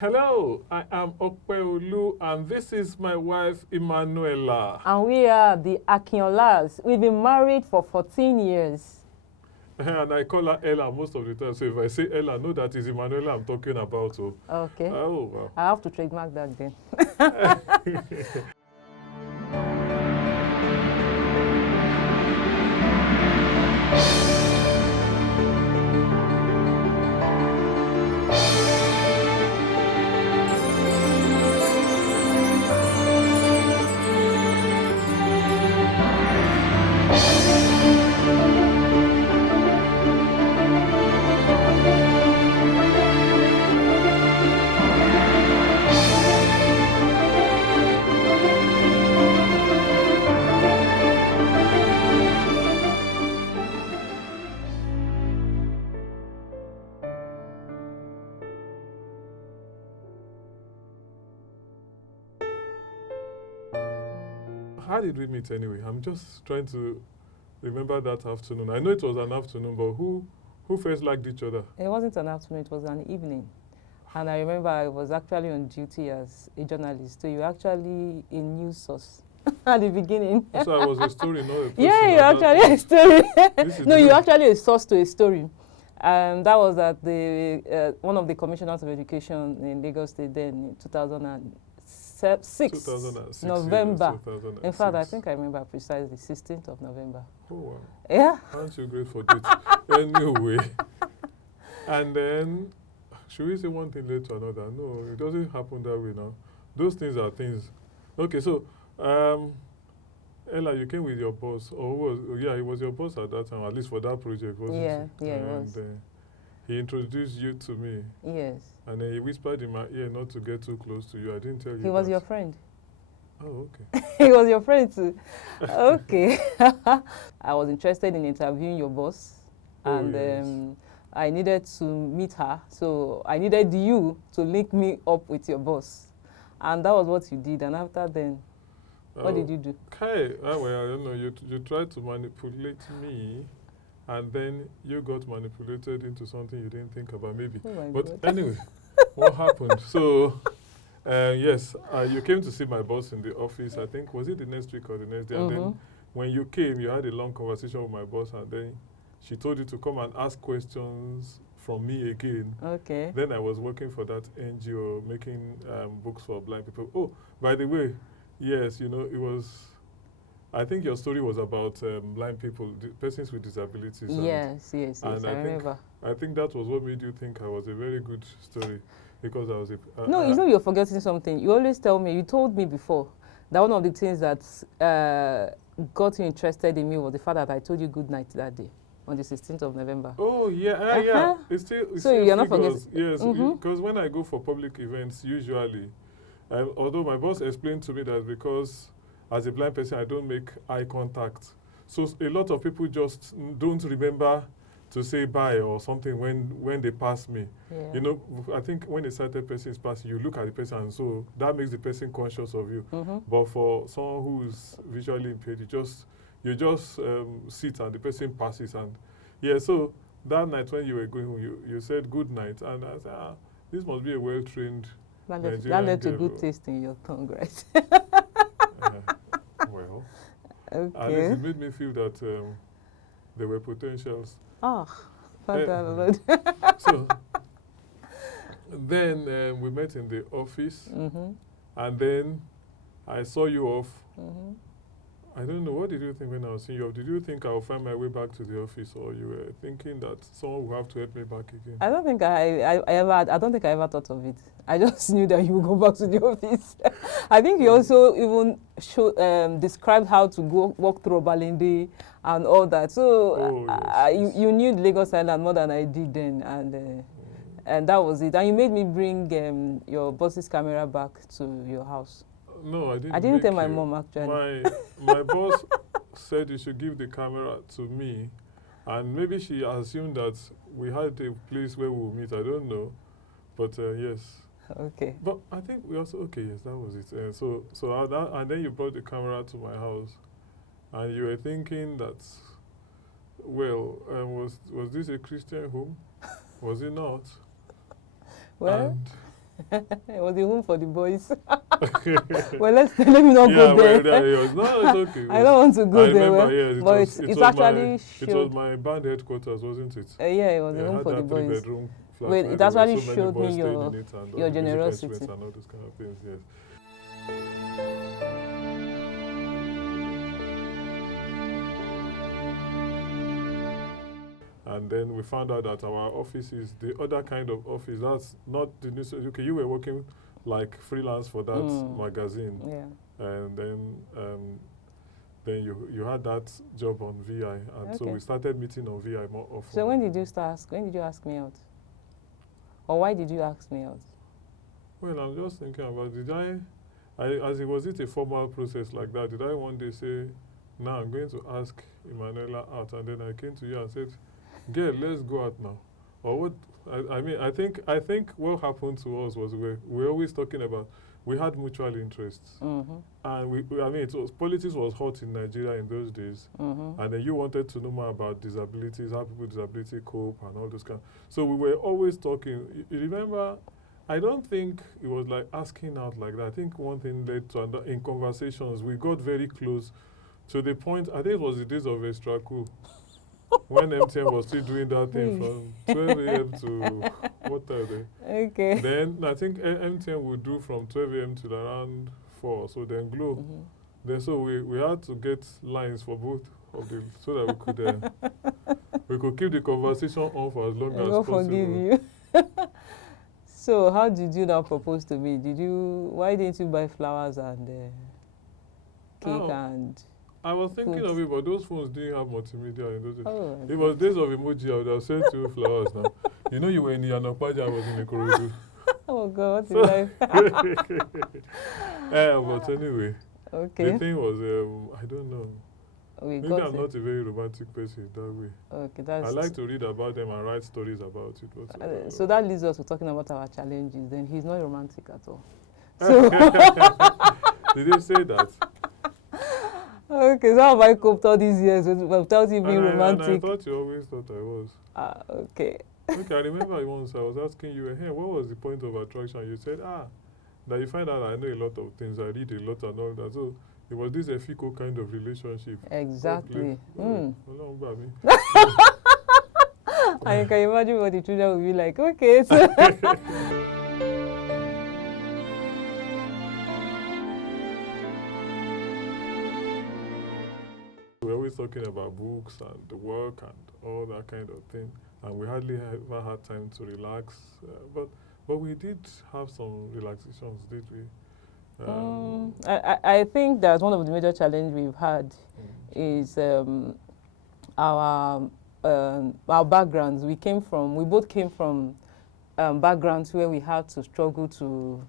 Hello, I am Opeolu, and this is my wife, Emmanuella. And we are the AKINOLA'S. We've been married for 14 years. And I call her Ella most of the time. So if I say Ella, know that is Emmanuella I'm talking about. Oh, Okay. wow. I have to trademark that then. How did we meet anyway? I'm just trying to remember that afternoon. I know it was an afternoon, but who first liked each other? It wasn't an afternoon, it was an evening. And I remember I was actually on duty as a journalist. So you're actually a news source at the beginning. So I was a story, not a person. Yeah, you're actually a story. No, you're actually a source to a story. That was at the one of the commissioners of education in Lagos State then in 2006 November. Yes, 2006. In fact, I think I remember precisely 16th of November. Oh, wow. Yeah. Aren't you great for dates? Anyway. And then, should we say one thing led to another? No, it doesn't happen that way now. Those things are things. Okay, so, Ella, you came with your boss. Yeah, he was your boss at that time, at least for that project, wasn't Yeah, he? yeah, it was. And he introduced you to me. Yes. And then he whispered in my ear not to get too close to you. I didn't tell you He was that. your friend. Oh, okay. He was your friend too. Okay. I was interested in interviewing your boss. And yes. I needed to meet her. So I needed you to link me up with your boss. And that was what you did. And after then, what did you do? Okay. Well, I don't know. You tried to manipulate me, and then you got manipulated into something you didn't think about, maybe. Oh my But God. anyway, what happened? So, yes, you came to see my boss in the office. I think, was it the next week or the next day? And then when you came, you had a long conversation with my boss, and then she told you to come and ask questions from me again. Okay. Then I was working for that NGO, making books for blind people. Oh, by the way, yes, you know, it was, I think your story was about blind people, persons with disabilities. Yes, yes, And I remember. I think that was what made you think I was a very good story, because I was a... No, you know you're forgetting something. You always tell me, you told me before, that one of the things that got you interested in me was the fact that I told you good night that day, on the 16th of November. Oh, yeah, yeah. It's still So you're not figures. forgetting? Yes, because when I go for public events, usually, although my boss explained to me that because as a blind person, I don't make eye contact. So a lot of people just don't remember to say bye or something when they pass me. Yeah. You know, I think when a sighted person is passing, you look at the person, and so that makes the person conscious of you. But for someone who is visually impaired, you just sit and the person passes. And yeah, so that night when you were going home, you said good night, and I said, this must be a well-trained Nigerian That led to girl. good taste in your tongue, right? Well, Okay. at least it made me feel that there were potentials. Oh, Father Lord. So then we met in the office, and then I saw you off. I don't know, what did you think when I was seeing you off? Did you think I would find my way back to the office, or you were thinking that someone would have to help me back again? I don't think I ever thought of it. I just knew that you would go back to the office. I think you also even described how to go walk through Balinde and all that. So yes. you knew Lagos Island more than I did then, and that was it. And you made me bring your boss's camera back to your house. No, I didn't. I didn't tell my mom actually. My boss said you should give the camera to me, and maybe she assumed that we had a place where we would meet. I don't know, but yes. Okay. But I think we also yes, that was it. And then you brought the camera to my house, and you were thinking that, well, was this a Christian home? Was it not? Well, It was a home for the boys. Well, let me not go there. No, it's okay. I don't want to go there. Remember, yes, but it's actually it was my band headquarters, wasn't it? Yeah, it was a home for the boys. Wait, it actually showed me your generosity and all those kind of things. Yes. And then we found out that our office is the other kind of office. That's not the news. Okay, you were working like freelance for that magazine. Yeah. And then you had that job on VI, and so we started meeting on VI more often. So when did you ask me out? Or why did you ask me out? Well, I'm just thinking about, was it a formal process like that? Did I one day say, now I'm going to ask Emmanuella out, and then I came to you and said, girl, let's go out now? Or what? I think what happened to us was we're always talking about, we had mutual interests. And politics was hot in Nigeria in those days. And then you wanted to know more about disabilities, how people with disability cope and all those kind. So we were always talking. You remember, I don't think it was like asking out like that. I think one thing led to another. In conversations, we got very close to the point, I think it was the days of Extra Cool. When MTN was still doing that thing from 12 a.m. to what time? Okay. Then I think MTN would do from 12 a.m. to around 4. So then Glow. Then so we had to get lines for both of them so that we could keep the conversation on for as long as possible. Forgive you. So how did you now propose to me? Why didn't you buy flowers and cake and? I was thinking of it, but those phones didn't have multimedia in those days. Oh, it was days of emoji. I would have sent you flowers now. You know, you were in Yanopaja, I was in Opeolu. Oh God, what is life? But anyway, okay. The thing was, I don't know. Maybe I'm not a very romantic person that way. Okay, that's. I like to read about them and write stories about it. But, so that leads us to talking about our challenges. Then he's not romantic at all. So did they say that? Okay, so how have I coped all these years without you being romantic? And I thought you always thought I was. Okay. Okay, I remember once I was asking you, hey, what was the point of attraction? You said, that you find out I know a lot of things, I read a lot and all that. So it was this ethical kind of relationship. Exactly. I can imagine what the children will be like. Okay. So we're always talking about books and the work and all that kind of thing. And we hardly ever had time to relax. But we did have some relaxations, did we? I think that one of the major challenges we've had is our backgrounds. We both came from backgrounds where we had to struggle to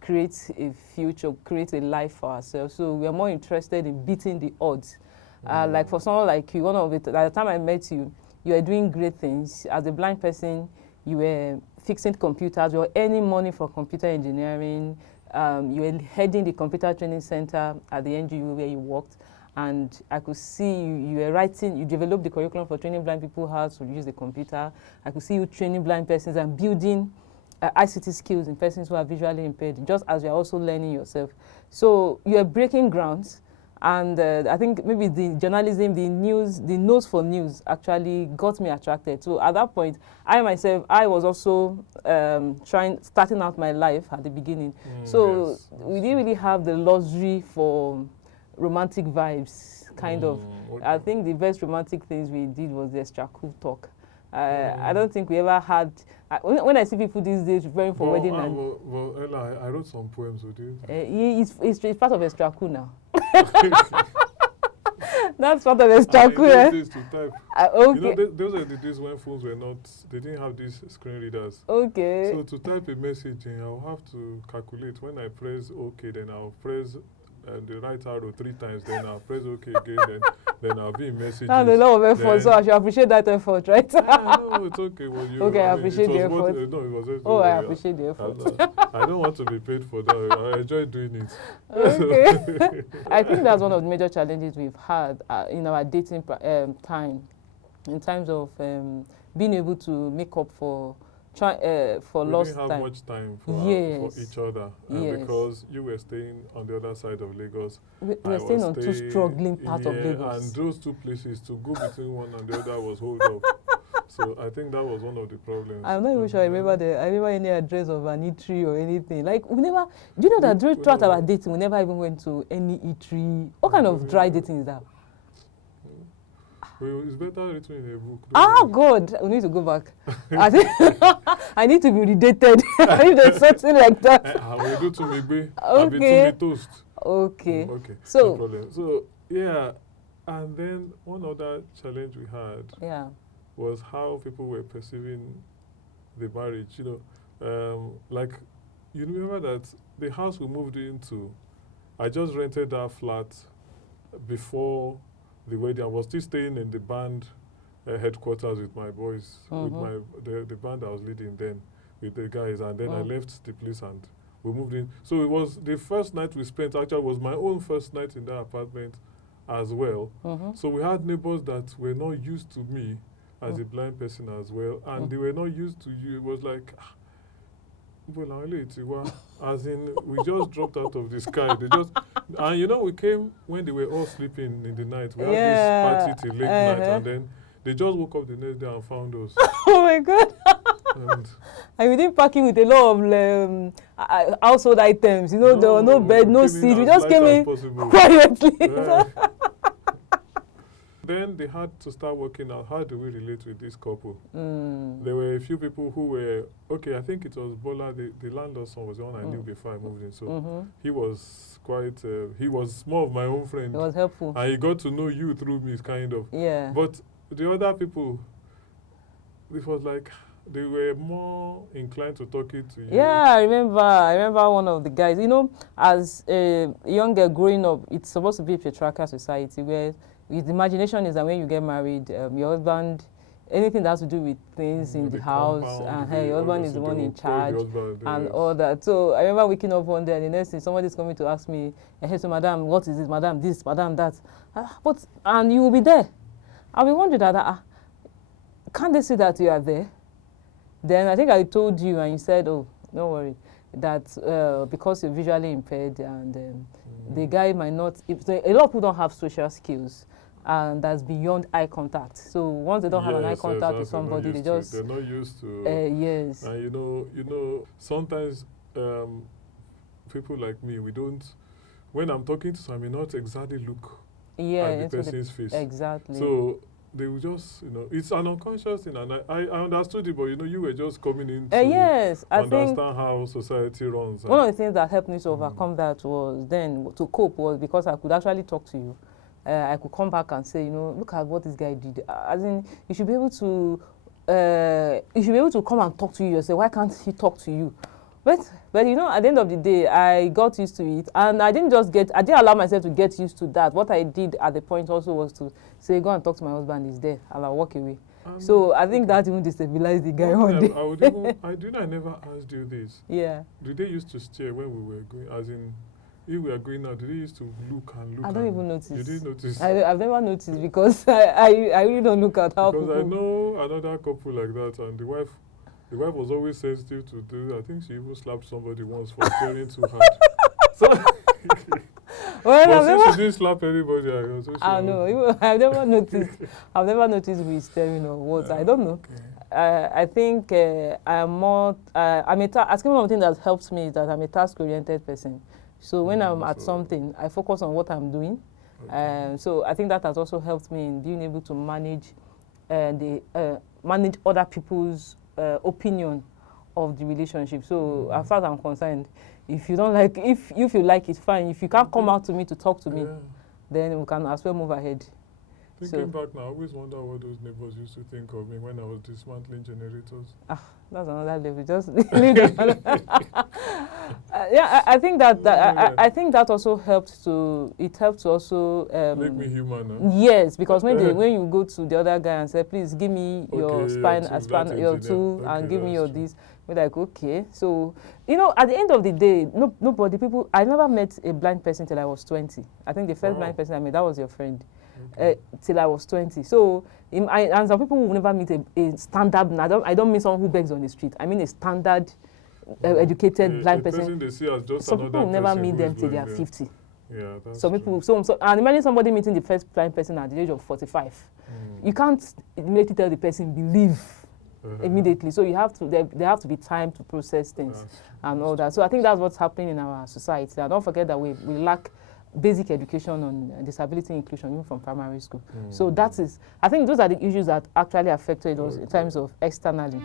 create a future, create a life for ourselves. So we are more interested in beating the odds. Like for someone like you, at the time I met you, you were doing great things. As a blind person, you were fixing computers, you were earning money for computer engineering, you were heading the computer training center at the NGU where you worked, and I could see you were writing, you developed the curriculum for training blind people how to use the computer. I could see you training blind persons and building ICT skills in persons who are visually impaired, just as you're also learning yourself. So you're breaking grounds. And I think maybe the journalism, the nose for news actually got me attracted. So at that point, I was also starting out my life at the beginning. So we didn't really have the luxury for romantic vibes, kind of. Okay. I think the best romantic things we did was the extra cool talk. I don't think we ever had. When I see people these days preparing for wedding, Ella, I wrote some poems with you. It's part of extra cool now. That's part of extra cool. To type. Okay. You know, those are the days when phones they didn't have these screen readers. Okay. So to type a message, I'll have to calculate. When I press OK, then I'll press the right arrow 3 times, then I'll press OK again, then I'll be in messages. That's a lot of effort, so I should appreciate that effort, right? No, it's okay. Well, I appreciate the effort. I appreciate the effort. I don't want to be paid for that. I enjoy doing it. Okay. I think that's one of the major challenges we've had in our dating time, in terms of being able to make up for for we lost didn't have time. much time for Yes. each other. Yes. Because you were staying on the other side of Lagos. We're staying on two struggling parts of Lagos. And those two places, to go between one and the other was hold up. So I think that was one of the problems. I'm not even sure I remember any address of an eatery or anything. Like, we never, do you know that throughout our dating, we never even went to any eatery? What kind of dry dating is that? Well, it's better written in a book. God, we need to go back. I think I need to be redated. If there's something like that. I will do to me, Okay. to me toast. Okay. Okay. So, no problem. So yeah, and then one other challenge we had was how people were perceiving the marriage. You know, like you remember that the house we moved into, I just rented that flat before the wedding. I was still staying in the band headquarters with my boys, with the band I was leading then, with the guys, and then I left the place and we moved in. So it was the first night we spent, actually was my own first night in that apartment as well. So we had neighbors that were not used to me as a blind person as well, and they were not used to you. It was like, as in, we just dropped out of the sky. They just, and you know, we came when they were all sleeping in the night. We had this party till late night, and then they just woke up the next day and found us. Oh my God! And we didn't pack in with a lot of household items. You know, there were no bed, no seat. We just came in quietly. Then they had to start working out, how do we relate with this couple? There were a few people who were, okay, I think it was Bola, the landlord's son was the one I knew before I moved in. So he was quite, he was more of my own friend. It was helpful. And he got to know you through me, kind of. Yeah. But the other people, it was like, they were more inclined to talk it to you. Yeah, I remember one of the guys. You know, as a young girl growing up, it's supposed to be a patriarchal society where the imagination is that when you get married, your husband, anything that has to do with things in the house, and your husband is the one in charge and all that. So I remember waking up one day and the next thing, somebody's coming to ask me, hey, so madam, what is this, madam, that? And you will be there. I'll be wondering that, can't they see that you are there? Then I think I told you and you said, oh, don't worry, that because you're visually impaired and the guy might not, a lot of people don't have social skills. And that's beyond eye contact. So once they don't have an eye contact with somebody, they're not used to. Yes. And you know, sometimes people like me, we don't. When I'm talking to someone, I may not exactly look at the person's face. Exactly. So they will just, you know, it's an unconscious thing, and I understood it, but you know, you were just coming in to understand how society runs. One of the things that helped me to overcome that was then to cope was because I could actually talk to you. I could come back and say, you know, look at what this guy did. As in, you should be able to come and talk to you yourself. Why can't he talk to you? But you know, at the end of the day, I got used to it, and I didn't allow myself to get used to that. What I did at the point also was to say, go and talk to my husband. He's there, and I'll walk away. So I think that even destabilized the guy one day. I never asked you this. Yeah. Did they used to stare when we were going? As in, if we are going out, did they used to look and look? I don't even notice. You didn't notice? I've never noticed because I really don't look at how because people... I know another couple like that, and the wife was always sensitive to do. I think she even slapped somebody once for staring too hard. So, well, she didn't slap anybody. I know. I've never noticed. I've never noticed who is staring or what. I don't know. Okay. I think I'm more. One of the things that helps me is that I'm a task-oriented person. So when I'm at something, I focus on what I'm doing. Okay. So I think that has also helped me in being able to manage manage other people's opinion of the relationship. So as far as I'm concerned, if you don't like, if you like it, fine. If you can't come out to me to talk to me, then we can as well move ahead. Thinking back now, I always wonder what those neighbors used to think of me when I was dismantling generators. That's another level. Just leave it. I think that I think that also helped to. It helped to also make me human. Huh? Yes, because when you go to the other guy and say, please give me your your tool, and give me your this. We're like, okay. So, you know, at the end of the day, I never met a blind person till I was 20. I think the first blind person I met, that was your friend. till I was 20. So, and some people will never meet a standard. I don't mean someone who begs on the street. I mean a standard, educated blind person. They see as just some people will never meet them till they are 50. Yeah, that's some people. So, and imagine somebody meeting the first blind person at the age of 45. You can't immediately tell the person believe immediately. So you have to. There have to be time to process things and all that. So I think that's what's happening in our society. And don't forget that we lack basic education on disability inclusion even from primary school. So that is, I think those are the issues that actually affected us in terms of externally.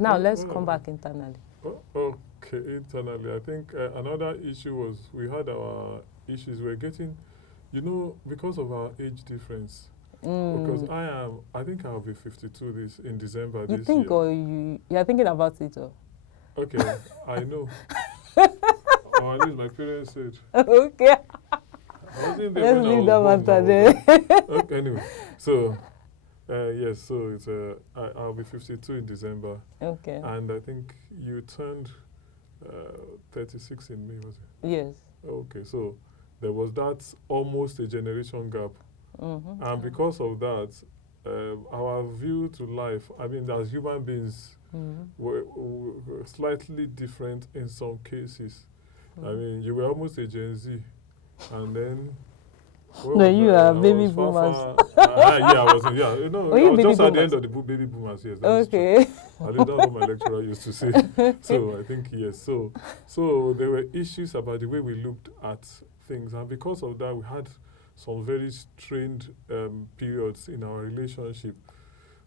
Now let's come back internally. Okay, internally, I think another issue was we had our issues. We're getting, because of our age difference. Because I think I'll be 52 in December this year. You think, or you're thinking about it, or? Okay, I know. Or at least my parents said. Okay. Let's leave that matter there. Okay, anyway, so. Yes, so it's I'll be 52 in December. Okay. And I think you turned 36 in May, was it? Yes. Okay, so there was that almost a generation gap. And because of that, our view to life, I mean, as human beings, were slightly different in some cases. I mean, you were almost a Gen Z, and then... No, you are baby boomers. Yeah, I was. Yeah, I was just at the end of the baby boomers. Yes, okay. I don't know what my lecturer used to say. So I think yes. So there were issues about the way we looked at things, and because of that, we had some very strained periods in our relationship.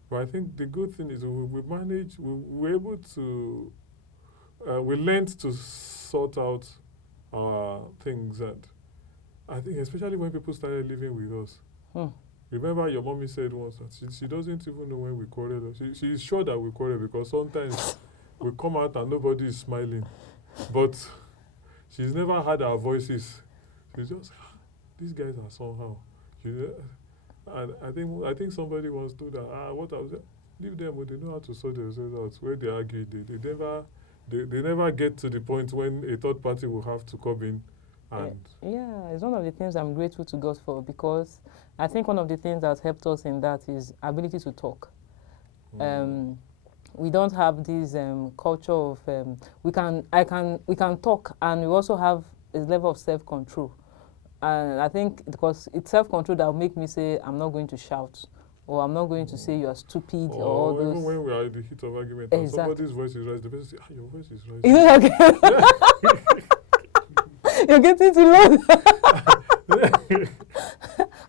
But I think the good thing is we were able to, we learned to sort out our things, and I think especially when people started living with us. Remember your mommy said once that she doesn't even know when we quarreled. She's sure that we quarrel because sometimes we come out and nobody is smiling. But she's never heard our voices. She's just, these guys are somehow. And I think somebody once told her, what I was leave them, they know how to sort themselves out. When they argue, they never get to the point when a third party will have to come in. Yeah, it's one of the things I'm grateful to God for, because I think one of the things that's helped us in that is ability to talk. We don't have this culture of we can talk, and we also have a level of self-control. And I think because it's self-control that will make me say I'm not going to shout, or I'm not going to say you are stupid, or all those. Even when we are in the heat of argument, and somebody's voice is raised, the person says, your voice is raised. You're getting too loud.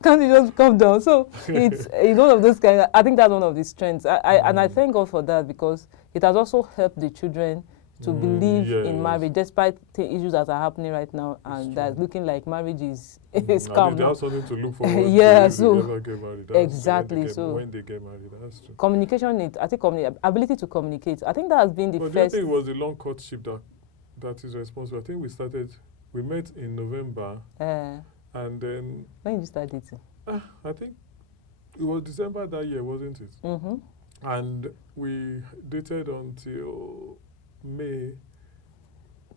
Can't you just calm down? So it's one of those kind. I think that's one of the strengths. And I thank God for that, because it has also helped the children to believe in marriage, despite the issues that are happening right now, and that's looking like marriage is scam. They have something to look forward to. Yeah, so they get married. Exactly. When they get married, that's true. Communication, I think ability to communicate. I think that has been the first. But I think it was the long courtship that is responsible. I think we met in November, and then... When did you start dating? I think it was December that year, wasn't it? And we dated until May.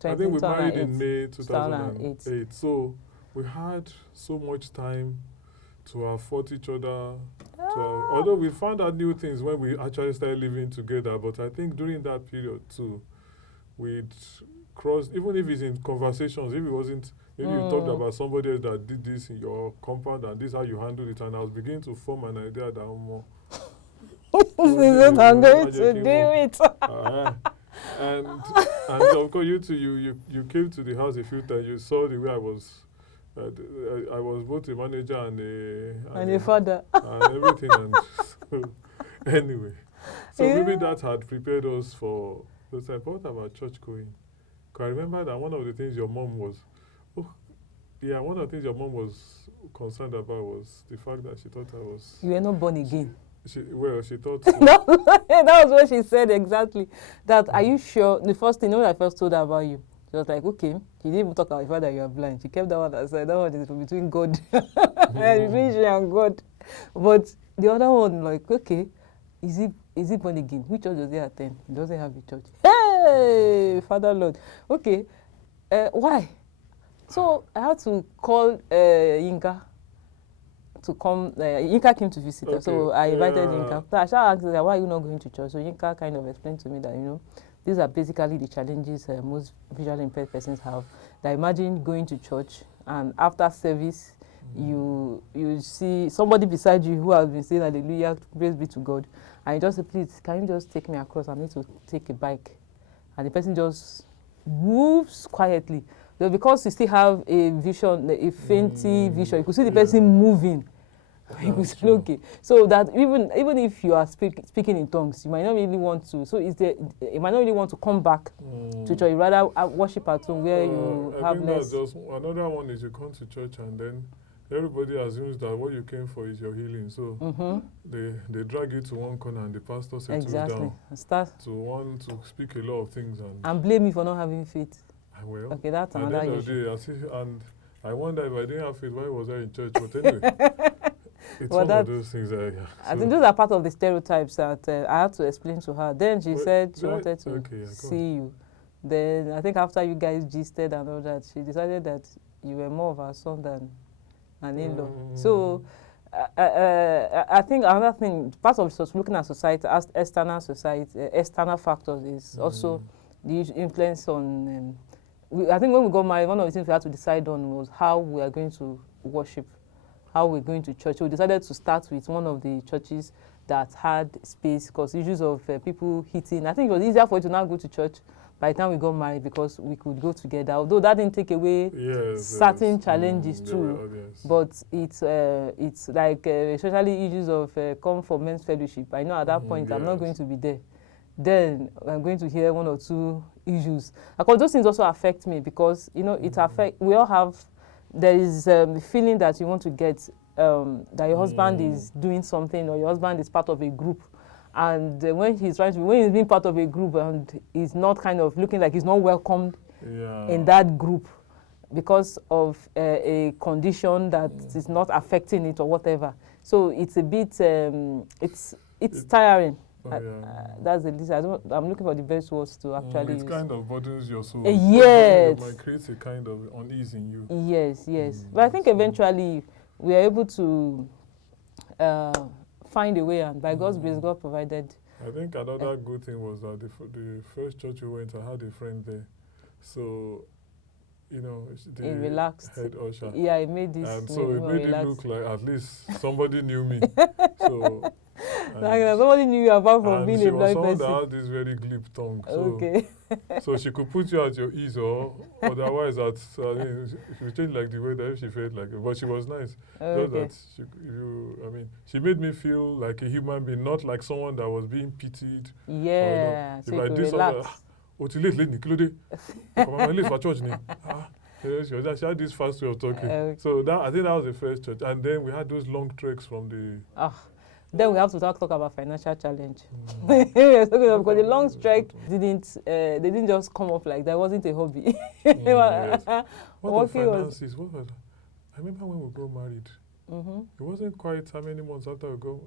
I think we married in May 2008. So we had so much time to afford each other. Although we found out new things when we actually started living together, but I think during that period too, we'd crossed, even if it's in conversations, if it wasn't, maybe you talked about somebody else that did this in your compound and this is how you handled it, and I was beginning to form an idea that more. This is what I'm going to do it. And of course you came to the house a few times. You saw the way I was both a manager and a father and everything. And so, anyway, so maybe that had prepared us for those times. What about church going? I remember that one of the things your mom was, one of the things your mom was concerned about was the fact that she thought I was... You were not born again. She thought... That was what she said exactly. That, are you sure? The first thing, when I first told her about you, She was like, okay. She didn't even talk about the fact that you are blind. She kept that one aside. That one is between God, between she and God. But the other one, like, okay, is he born again? Which church does he attend? He doesn't have a church. Hey, Father Lord. Okay, why? So I had to call Yinka to come. Yinka came to visit us, so I invited Yinka. So I asked her, why are you not going to church? So Yinka kind of explained to me that, these are basically the challenges most visually impaired persons have. That imagine going to church and after service, you see somebody beside you who has been saying hallelujah, praise be to God, and you just say, please, can you just take me across? I need to take a bike. And the person just moves quietly. So because you still have a vision, a fainty vision, you could see the person moving. You could say, okay. So that even if you are speaking in tongues, you might not really want to. So you might not really want to come back to church. You rather worship at home where you I have think less. that's just another one is you come to church and then everybody assumes that what you came for is your healing. So they drag you to one corner and the pastor settles down to want to speak a lot of things and blame me for not having faith. Well, okay, that's another issue. And I wonder if I didn't have faith, why was I in church? But anyway, it's one of those things. I think those are part of the stereotypes that I had to explain to her. Then she said she wanted to see you. Then I think after you guys gisted and all that, she decided that you were more of her son than an in-law. So I think another thing, part of looking at society, as external factors is also the influence on. I think when we got married, one of the things we had to decide on was how we are going to worship, how we're going to church. So we decided to start with one of the churches that had space because issues of people hitting. I think it was easier for you to now go to church by the time we got married because we could go together. Although that didn't take away certain challenges too, but it's like especially issues of come for men's fellowship. I know at that point I'm not going to be there. Then I'm going to hear one or two issues. Because those things also affect me because, it affects, we all have, there is the feeling that you want to get that your husband is doing something or your husband is part of a group. And when he's being part of a group and he's not kind of looking like he's not welcomed in that group because of a condition that is not affecting it or whatever. So it's a bit, it's tiring. That's the least. I'm looking for the best words to actually use. It kind of burdens your soul. Yes. It might create a kind of unease in you. Yes. But I think eventually we are able to find a way, and by God's grace, God provided. I think another good thing was that the first church we went, I had a friend there. So, the relaxed. head usher. Yeah, it made this. And so it made it look like at least somebody knew me. So. Somebody knew you apart from being a blind person. She was someone that had this very glib tongue. So, so she could put you at your ease, or otherwise, she would change like the way that she felt like it. But she was nice. Just that she made me feel like a human being, not like someone that was being pitied. Yeah. If I did something, late for church. She had this fast way of talking. So I think that was the first church. And then we had those long treks from the. Then we have to talk about financial challenge. Because the long trek they didn't just come up like that. It wasn't a hobby. What finances? What was that? I remember when we got married. It wasn't quite how many months after we got.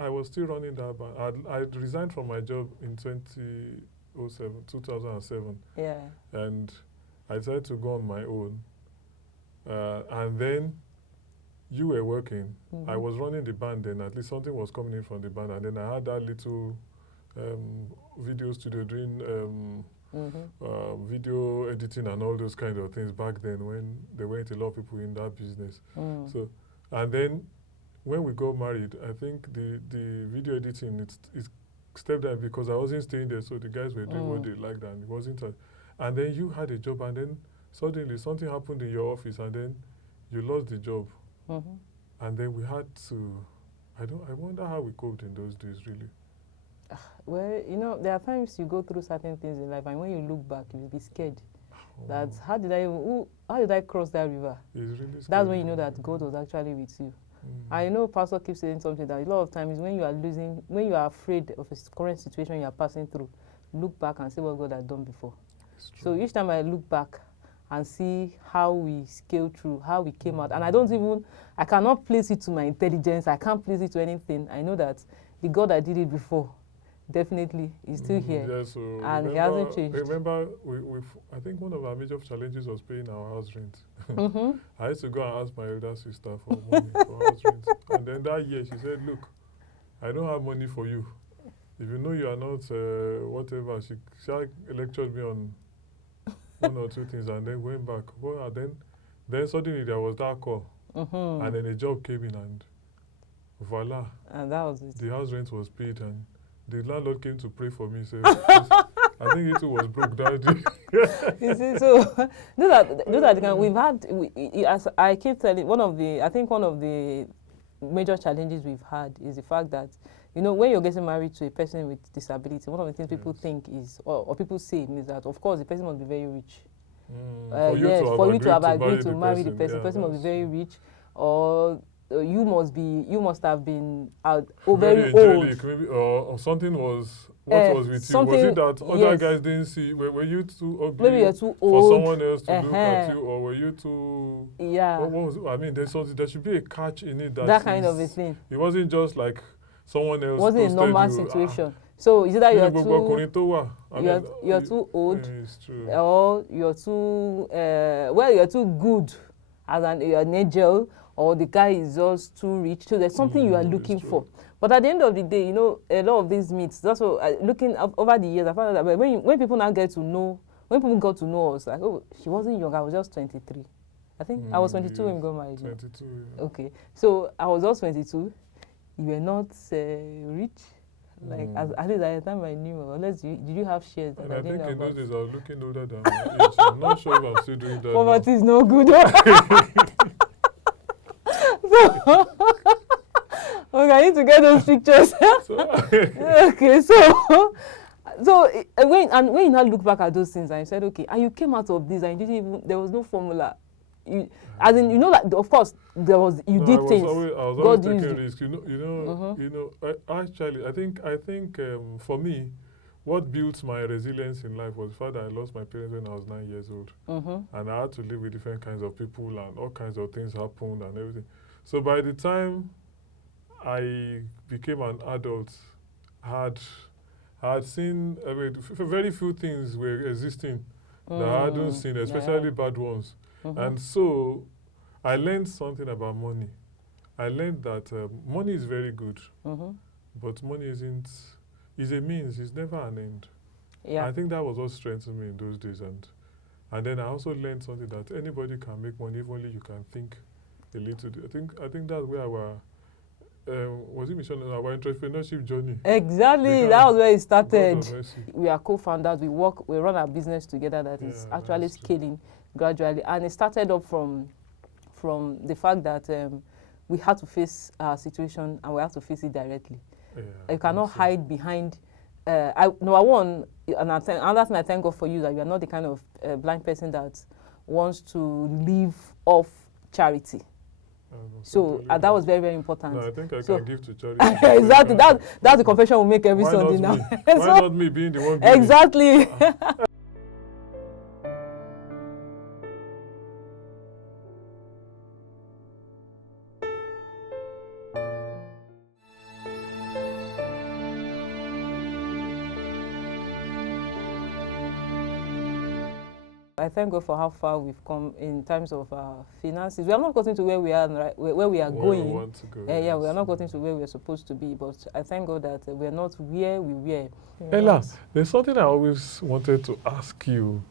I was still running that band. I resigned from my job in 2007. Yeah. And I decided to go on my own. And then you were working. I was running the band then. At least something was coming in from the band. And then I had that little video studio doing video editing and all those kind of things back then when there weren't a lot of people in that business. So, and then when we got married, I think the video editing, it stepped down because I wasn't staying there. So the guys were doing what they liked and it wasn't. And then you had a job and then suddenly something happened in your office and then you lost the job. And then we had to, I wonder how we coped in those days, really. Well, there are times you go through certain things in life, and when you look back, you'll be scared. That how did I cross that river? It's really scary. That's when you know that God was actually with you. I know Pastor keeps saying something that a lot of times when you are afraid of a current situation you are passing through, look back and see what God had done before. So each time I look back and see how we scaled through, how we came out, and I cannot place it to my intelligence, I can't place it to anything. I know that the God that did it before definitely is still here, Yeah, so and he hasn't changed. Remember, I think one of our major challenges was paying our house rent. I used to go and ask my elder sister for money for house rent. And then that year she said, look, I don't have money for you. If you know you are not whatever, she lectured me on one or two things and then went back. Well, then suddenly there was that call. And then a job came in and voila. And that was it. The house rent was paid and the landlord came to pray for me. So I think it was broke that day. You see, so those are the kind we've had. As I keep telling, one of the major challenges we've had is the fact that, you know, when you're getting married to a person with disability, one of the things people think is, or people say, is that of course the person must be very rich. For you to have agreed to marry the person, the person must be very rich, or you must have been very old. Maybe, or something was. What was with you? Was it that other guys didn't see? Were you too ugly? Maybe you're too old for someone else to look at you, or were you too? Yeah. What was it? I mean, there should be a catch in it. That kind of a thing. It wasn't just like someone else. It wasn't a normal situation. So is it that you're too old, it's true. or you're too you're too good as you're an angel, or the guy is just too rich. So there's something you are looking for. But at the end of the day, you know, a lot of these myths, that's what looking up over the years, I found out that when people now get to know, when people got to know us, like, oh, she wasn't young, I was just 23. I think I was 22 when we got married. 22, yeah. Okay. So I was just 22. You were not rich. Like, at least at the time I knew, unless did you have shares that and I didn't know think in about? those days I was looking older than my age. I'm not sure if I'm still doing that. Poverty is no good. Okay, I need to get those pictures. Okay, so when you now look back at those things and you said, okay, and you came out of this and you didn't even, there was no formula. As in, you know, like, of course, did things. I was always taking risks. Actually, I think for me, what built my resilience in life was the fact that I lost my parents when I was 9 years old. And I had to live with different kinds of people and all kinds of things happened and everything. So by the time I became an adult, I had seen, very few things were existing that I hadn't seen, especially bad ones. And so I learned something about money. I learned that money is very good, but money is a means, it's never an end. Yeah. I think that was what strengthened me in those days. And then I also learned something that anybody can make money if only you can think a little. I think that's where our our entrepreneurship journey. Exactly, that was where it started. We are co-founders. We run our business together that is actually scaling gradually, and it started up from the fact that we had to face our situation and we have to face it directly. You cannot hide behind. Number one, and another thing I thank God for you, that you are not the kind of blind person that wants to live off charity. So that was very, very important. No, I think I can give to charity. Exactly. That's the confession we make every Sunday now. Why not me being the one giving? Exactly. I thank God for how far we've come in terms of finances. We have not gotten to where we are, right, where we are going. We want to go, yeah, we are not gotten to where we are supposed to be. But I thank God that we are not where we were. Ella, there's something I always wanted to ask you.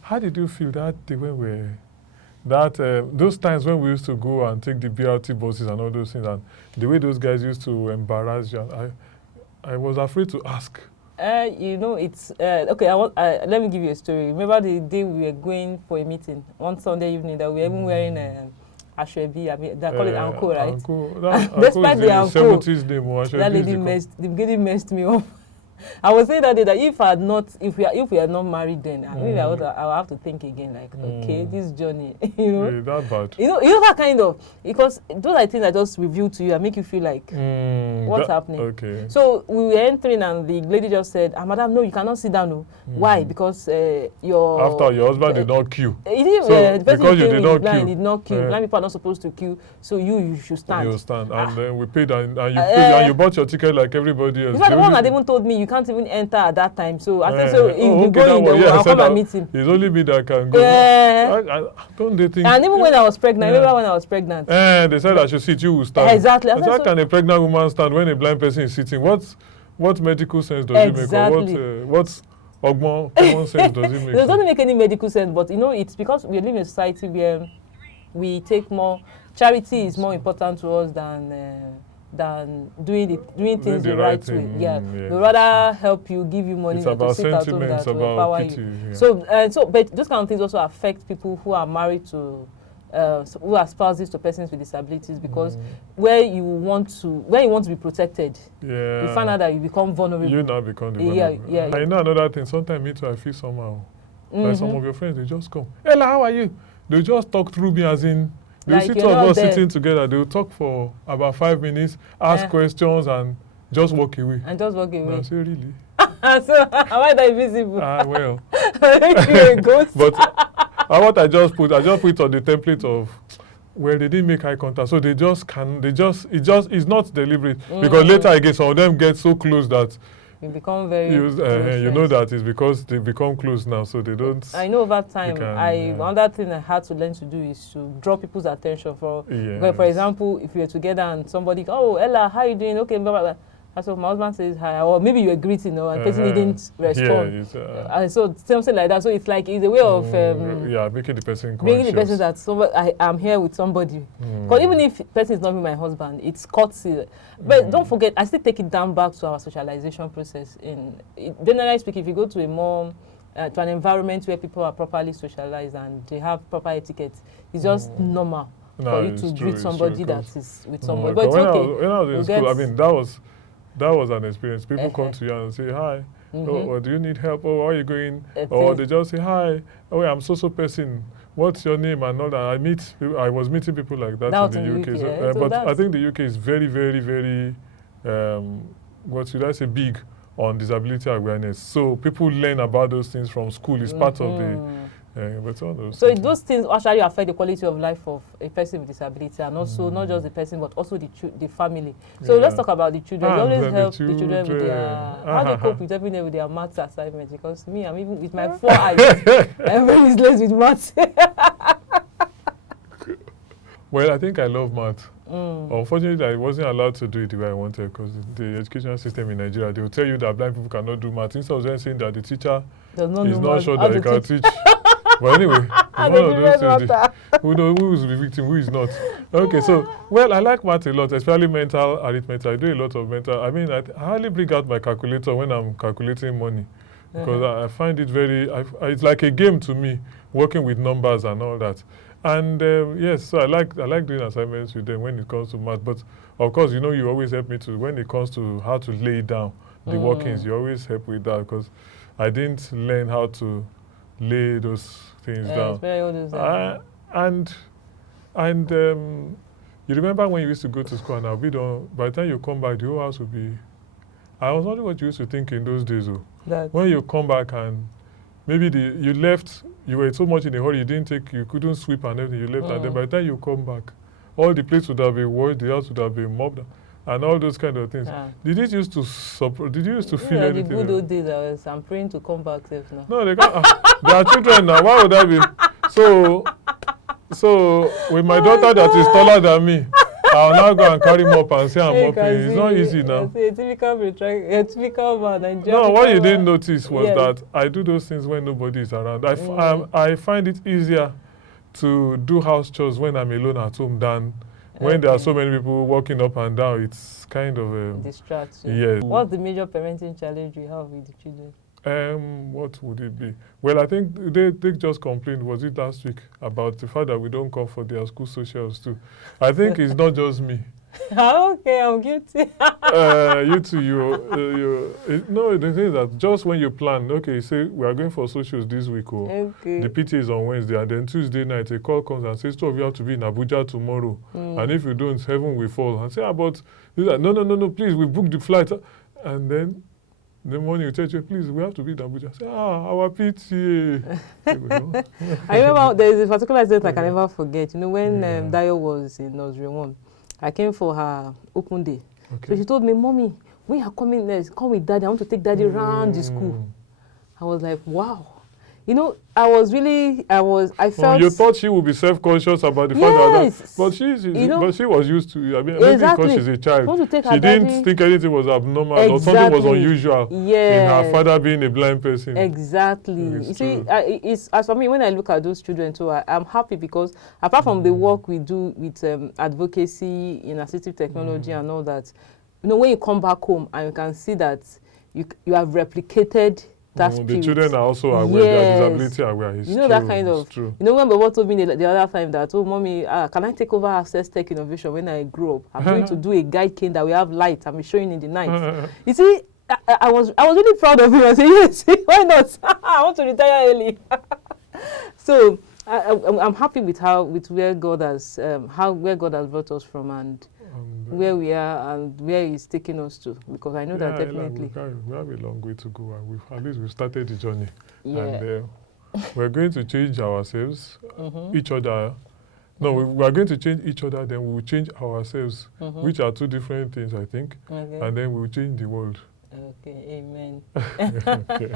How did you feel that day when those times when we used to go and take the BRT buses and all those things, and the way those guys used to embarrass you? I was afraid to ask. You know, it's okay. Let me give you a story. Remember the day we were going for a meeting one Sunday evening that we were even wearing ashwebi. I mean, they call it anko, right? Anko. Despite the anko, 70s name, that lady messed me up. I was saying that day that if we are not married, then maybe I will have to think again. Like, okay, this journey, you know, that bad. You know that kind of, because those are things I just reveal to you and make you feel like what's happening. Okay. So we were entering, and the lady just said, "Madam, no, you cannot sit down. No. Why? Because after your husband did not queue. Because you did not queue. Did not queue. Blind people are not supposed to queue, so you should stand. You stand, and then we paid, and you paid, and you bought your ticket like everybody else. The one that even told me you can't even enter at that time. So I said, so if you go in, I'll come and meet him. It's only me that can go. Don't they think? And even when I was pregnant, I remember when I was pregnant. They said I should sit, you will stand. Exactly. How can a pregnant woman stand when a blind person is sitting? What medical sense does it make? Or what common sense does it make? It doesn't make any medical sense, but you know, it's because we live in a society where we take more, charity is more important to us than doing things the right way. Yeah. We'd rather help you, give you money, than to sit at home that will empower you. Yeah. So, but those kind of things also affect people who are married to, who are spouses to persons with disabilities, because when you want to be protected, you find out that you become vulnerable. You now become the vulnerable. Yeah. I know another thing. Sometimes me too, I feel somehow. Like some of your friends, they just come. Ella, how are you? They just talk through me, as in. They see two of us sitting together. They will talk for about 5 minutes, ask questions, and just walk away. And just walk away. I say, really? So, am I that invisible? Well. You're a ghost. But what I just put on the template of, well, they didn't make eye contact, so it's not deliberate. Because later again, some of them get so close that you become very you know that it's because they become close now, so they don't. I know over time, another thing I had to learn to do is to draw people's attention. For example, if you're together and somebody, oh, Ella, how you doing? Okay, blah, blah, blah. So my husband says hi, or maybe you're greeting, and the person didn't respond. And so something like that. So it's like it's a way of making the person conscious. Bringing the person that I'm here with somebody. Because even if the person is not with my husband, it's courtesy. But don't forget, I still take it down back to our socialization process. Generally speaking, if you go to a more to an environment where people are properly socialized and they have proper etiquette, it's just normal for you to greet somebody that is with somebody. But it's okay. When I was in school, I mean, that was an experience. People come to you and say, hi, or do you need help? Oh, where are you going? Or they just say, hi, oh, I'm so person. What's your name? And all that. I was meeting people like that in the UK. But I think the UK is very, very, very, what should I say, big on disability awareness. So people learn about those things from school. It's part of the... So those things actually affect the quality of life of a person with disability, and also not just the person, but also the family. So let's talk about the children. We always help the children with their how they cope with everything with their maths assignments. Because me, I'm even with my 4 eyes, everybody is less with maths. Well, I think I love math. Unfortunately, I wasn't allowed to do it the way I wanted, because the education system in Nigeria, they will tell you that blind people cannot do math. Instead of them saying that the teacher is not sure that he can teach. But anyway, one of those things. Who is the victim, who is not. Okay, so, well, I like math a lot, especially mental arithmetic. I do a lot of mental. I mean, I hardly bring out my calculator when I'm calculating money, because I find it it's like a game to me, working with numbers and all that. And yes, so I like doing assignments with them when it comes to math. But of course, you always help me when it comes to how to lay down the workings. You always help with that, because I didn't learn how to lay those things down. And you remember when you used to go to school and I'll be done, by the time you come back, the whole house will be... I was wondering what you used to think in those days, when you come back and maybe you left, you were so much in a hurry, you couldn't sweep and everything, you left, and then by the time you come back, all the plates would have been washed, the house would have been mopped, and all those kind of things. Did you used to feel anything? The good old days, I'm praying to come back safe now. No, they can't. They are children now. Why would that be? So with my daughter that is taller than me, I'll now go and carry mop and say I'm mopping. It's not easy now. A typical man. No, what you didn't notice was that I do those things when nobody is around. I find it easier to do house chores when I'm alone at home than when there are so many people walking up and down. It's kind of a distraction. Yes. What's the major parenting challenge you have with the children? What would it be? Well, I think they just complained, was it last week, about the fact that we don't come for their school socials too. I think it's not just me. Okay, I'm guilty. You too, no, the thing is that just when you plan, okay, say we are going for socials this week, Okay. the PT is on Wednesday, and then Tuesday night a call comes and says 2 of you have to be in Abuja tomorrow, and if you don't, heaven will fall. And say, but no, please, we booked the flight, and then the morning you tell you, please, we have to be in Abuja. Say, our PTA. I remember there is a particular incident I can never forget. You know, when Dayo was in nursery 1, I came for her open day. Okay. So she told me, Mommy, when you're coming next, come with Daddy. I want to take Daddy around the school. I was like, wow. You know, I felt... you thought she would be self-conscious about the fact that... But she was used to... I mean, maybe because she's a child. She didn't think anything was abnormal or something was unusual in her father being a blind person. Exactly. You see, as for me, when I look at those children too, I'm happy because apart from the work we do with advocacy in assistive technology and all that, you know, when you come back home and you can see that you have replicated that spirit. The children are also aware, their disability aware. You know, that kind of, you know, when Baba told me the other time that, oh, Mommy, can I take over Access Tech Innovation when I grow up? I'm going to do a guide cane that we have light and we showing in the night. You see, I was really proud of him. I said, yes, why not? I want to retire early. So I'm happy with where God has brought us from and where we are and where He's taking us to, because I know that definitely we have a long way to go, and at least we've started the journey. Yeah. And we're going to change ourselves, each other. No, we are going to change each other, then we will change ourselves, which are two different things, I think. Okay. And then we will change the world. Okay, amen. Okay.